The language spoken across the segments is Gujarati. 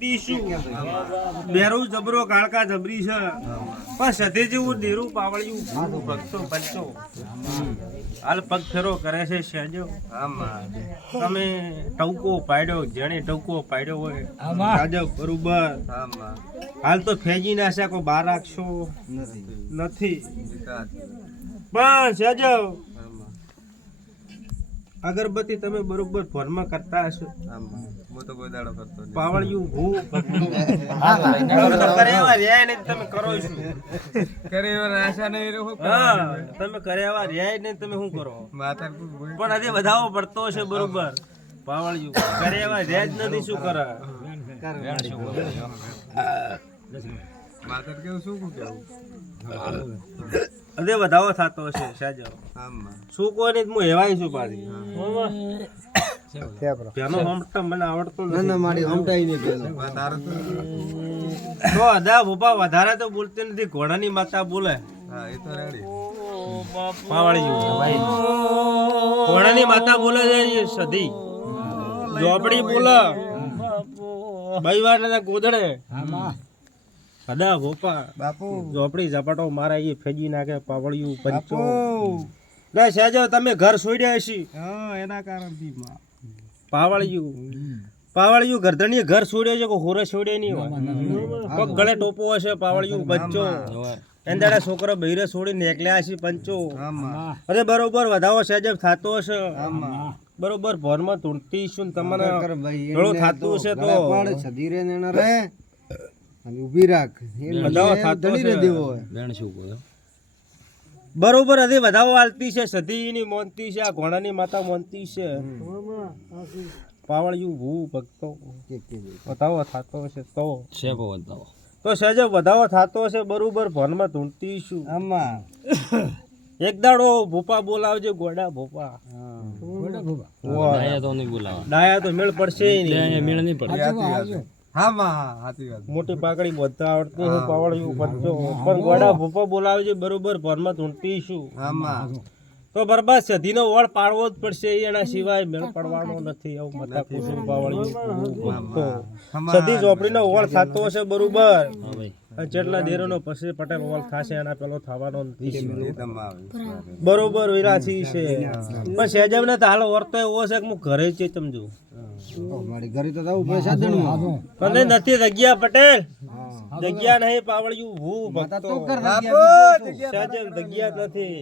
પીશું બેરું જબરો કાળકા જબરી છે પણ સધે જેવું દેરું પાવળિયું ભક્તો બનતો હાલ પગ ફેરો કરે છે સહેજો તમે ટવકો પાડ્યો જેને ટવકો પાડ્યો હોય સાજો બરોબર હાલ તો ફેજી નાખ્યા કોઈ બાર રાખશો નથી પણ સહેજો અગરબત્તી તમે બરોબર ફોનમાં કરતા હશો પાવળિયું હું કર્યા રહ્યા ને તમે કરો છો તમે કર્યા રહ્યા ને તમે શું કરો પણ આજે વધાવો પડતો હશે બરોબર પાવળિયું કર્યા રહ્યા જ નથી શું કરે અરે વધાવો થતો હશે સાજો શું કોને હું હેવાય છું પાછી પેનો હોમટા મને આવડતો નથી મારી હોમટાઈ ને તો અદા ભોપા વધારે તો બોલતી નથી ઘોડાની માતા બોલે હા એ તો રેડી પાવળિયું ભાઈ ઘોડાની માતા બોલે છે સધી ઝોપડી બોલે ભાઈવાના ગોદડે અદા ભોપા બાપુ ઝોપડી ઝપાટો મારા એ ફેજી નાખે પાવળિયું પંચો ના સહેજો તમે ઘર છોડ્યા હશી એના કારણથી પાવળિયું ગરદણી ઘર છોડ્યો છે કોઈ હોરે છોડે નહીં હોય પગ ગળે ટોપો હશે પાવળિયું બચ્ચો એંદાડા છોકરો બૈરે છોડીને એકલ્યા હશે પંચો અરે બરોબર વધાવો સહેજબ થતો હશે બરોબર ભોરમાં તૂટતી શું તમને ઘણું થતું હશે તો સધીરે ને રે ઉભી રાખ બરોબર હજી વધાવો હાલતી છે સધીની મોનતી છે આ ઘોડાની માતા મોનતી છે પાવળિયું ભૂ ભક્તો વધાવો થતો હશે તો સહેજ વધાવો થતો હશે બરોબર ભોનમાં ધૂંટતી છું આમાં એક દાડો ભોપા બોલાવજો ગોડા ભોપા ડાયા તો મેળ પડશે મેળ નહીં પડે મોટી પાકડી બધા આવડતી હું પાવળિયું પડતો પણ ગોડા ભૂપો બોલાવે બરોબર ભરમાં ધૂંટીશું તો બરબાદ સધીનો વળ પાડવો જ પડશે એના સિવાય મેળ પડવાનો નથી આવું મતા કુસુમ પાવળિયું સધી ઝોપડીનો વળ થતો હશે બરોબર જેટલા દેરોનો પછી પટેલ વળ થશે એના પેલો થવાનો નથી બરોબર વિરાસી છે પણ સહેજબ ને હાલ વર્તો એવો છે કે હું ઘરે છે સમજુ મારી ઘરે તો જવું પૈસા દેણું પણ નથી જગ્યા પટેલ જગ્યા નહીં પાવળિયું હું ભક્તો સહેજબ જગ્યા નથી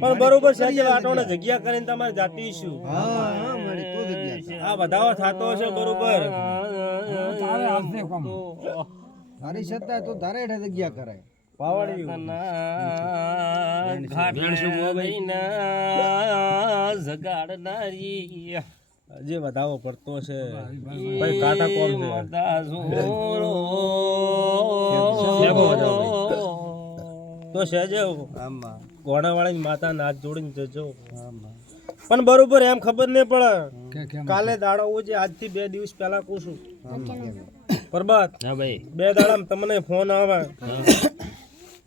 પણ બરોબર સહેજબ આટોને જગ્યા કરીને તમારે જાતી શું આ વધાવો થતો હશે બરોબર તારી સત્તા તો તારે હેઠે જગ્યા કરાય પાવળિયું જગાડનારી જે વધાવો પડતો છે ભાઈ કાટા કોમ છે તો સહેજે ઘોડાવાળાની માતા નાચ જોડીને જજો પણ બરોબર એમ ખબર નહીં પડે કાલે દાડો છે આજથી 2 દિવસ પહેલા પૂછું પરબાત બે દાડા તમને ફોન આવે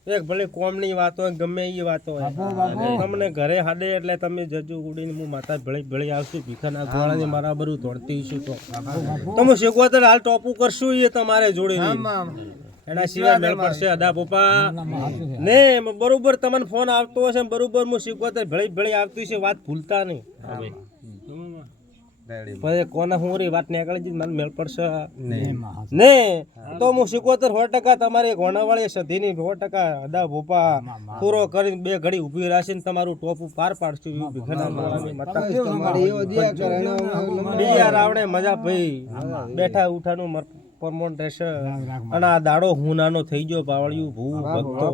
એક ભલે કોમની વાત હોય ગમે એ વાત હોય તમને ઘરે હાડે એટલે તમે જજો ઉડીને હું માતા ભળી ભળી આવશું ભીખાના ગોળાને મારા બરું તોડતી છું તો તમે શેકવાતર હાલ ટોપું કરશું એ તમારે જોડે એના સિવાય મેળ પડશે અદા પપ્પા ને બરોબર તમને ફોન આવતો હશે બરોબર હું શેકવાતર ભળી ભળી આવતી છે વાત ભૂલતા નહીં પછી કોના હું વાત નીકળી મને મેળ પડશે ને તો હું 70% તમારી ઘોડાવાળી સધીની 100% અદા ભોપા પૂરો કરીને 2 ઘડી ઊભી રાખીને તમારું ટોપું પાર પાડશું એવું ભીખાના રાવણે મજા ભાઈ બેઠા ઉઠાનું પરમોન રહેશે અને આ દાડો હુનાનો થઈ ગયો પાવળિયું ભૂ ભક્તો